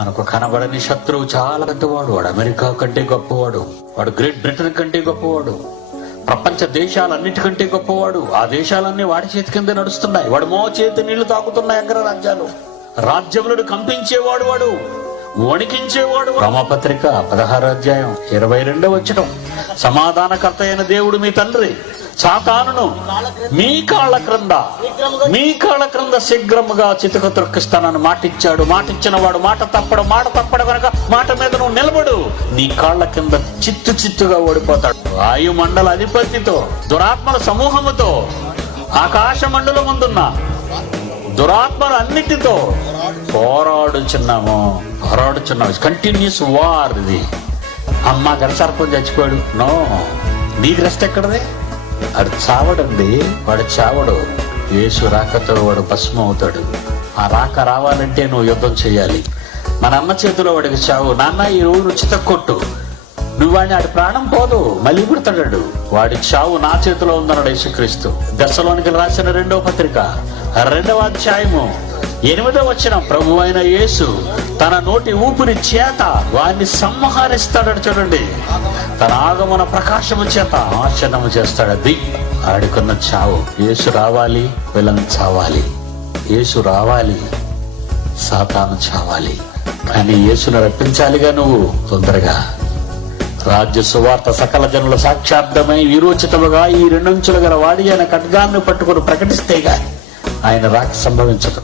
మనకు కనబడని శత్రువు చాలా పెద్దవాడు. వాడు అమెరికా కంటే గొప్పవాడు, వాడు గ్రేట్ బ్రిటన్ కంటే గొప్పవాడు, ప్రపంచ దేశాలన్నిటికంటే గొప్పవాడు. ఆ దేశాలన్నీ వాడి చేతి కింద నడుస్తున్నాయి. వాడు మో చేతి నీళ్లు తాకుతున్నాయి అగ్రరాజ్యాలు. రాజ్యములను కంపించేవాడు, వాడు వణికించేవాడు. రోమాపత్రిక 16వ అధ్యాయం 22వ వచనం, సమాధానకర్త అయిన దేవుడు మీ తండ్రి సాతానును మీ కాళ్ళ క్రింద శీఘ్రముగా చితక త్రొక్కిస్తానని మాటిచ్చాడు. మాటిచ్చిన వాడు మాట తప్పడు కనుక మాట మీద నువ్వు నిలబడు. నీ కాళ్ళ కింద చిత్తుగా ఓడిపోతాడు. వాయుమండల అధిపతితో, దురాత్మల సమూహముతో, ఆకాశ మండలం ముందున్న దురాత్మలు అన్నిటితో పోరాడుచున్నాము. Continuous war. ఇది అమ్మ గడసర్పం చచ్చిపోయాడు, నో, నీకు రెస్ట్ ఎక్కడది? వాడు చావడండి, వాడు చావడు. యేసు రాకతో వాడు భస్మం అవుతాడు. ఆ రాక రావాలంటే నువ్వు యుద్ధం చేయాలి. మన అన్న చేతిలో వాడికి చావు. నాన్న ఈ రోజు చిత కొట్టు, నువ్వు వాడిని, ఆడి ప్రాణం పోదు, మళ్ళీ పుడతాడు. వాడి చావు నా చేతిలో ఉందన్నాడు యేసుక్రీస్తు. దశలోనికి రాసిన 2వ పత్రిక 2వ అధ్యాయము 8వ వచనం, ప్రభు అయిన యేసు తన నోటి ఊపిరి చేత వాడిని సంహరిస్తాడని చూడండి. తన ఆగమన ప్రకాశము చేత ఆచరణము చేస్తాడు. అది ఆడుకున్న చావు. యేసు రావాలి, వీళ్ళని చావాలి. యేసు రావాలి, సాతాను చావాలి. కానీ యేసును రప్పించాలిగా నువ్వు తొందరగా. రాజ్య సువార్త సకల జనుల సాక్షార్థమై విరోచితముగా ఈ 2 అంచులు గల వాడి అయిన ఖడ్గాన్ని పట్టుకుని ప్రకటిస్తేగా ఆయన రాక సంభవించదు.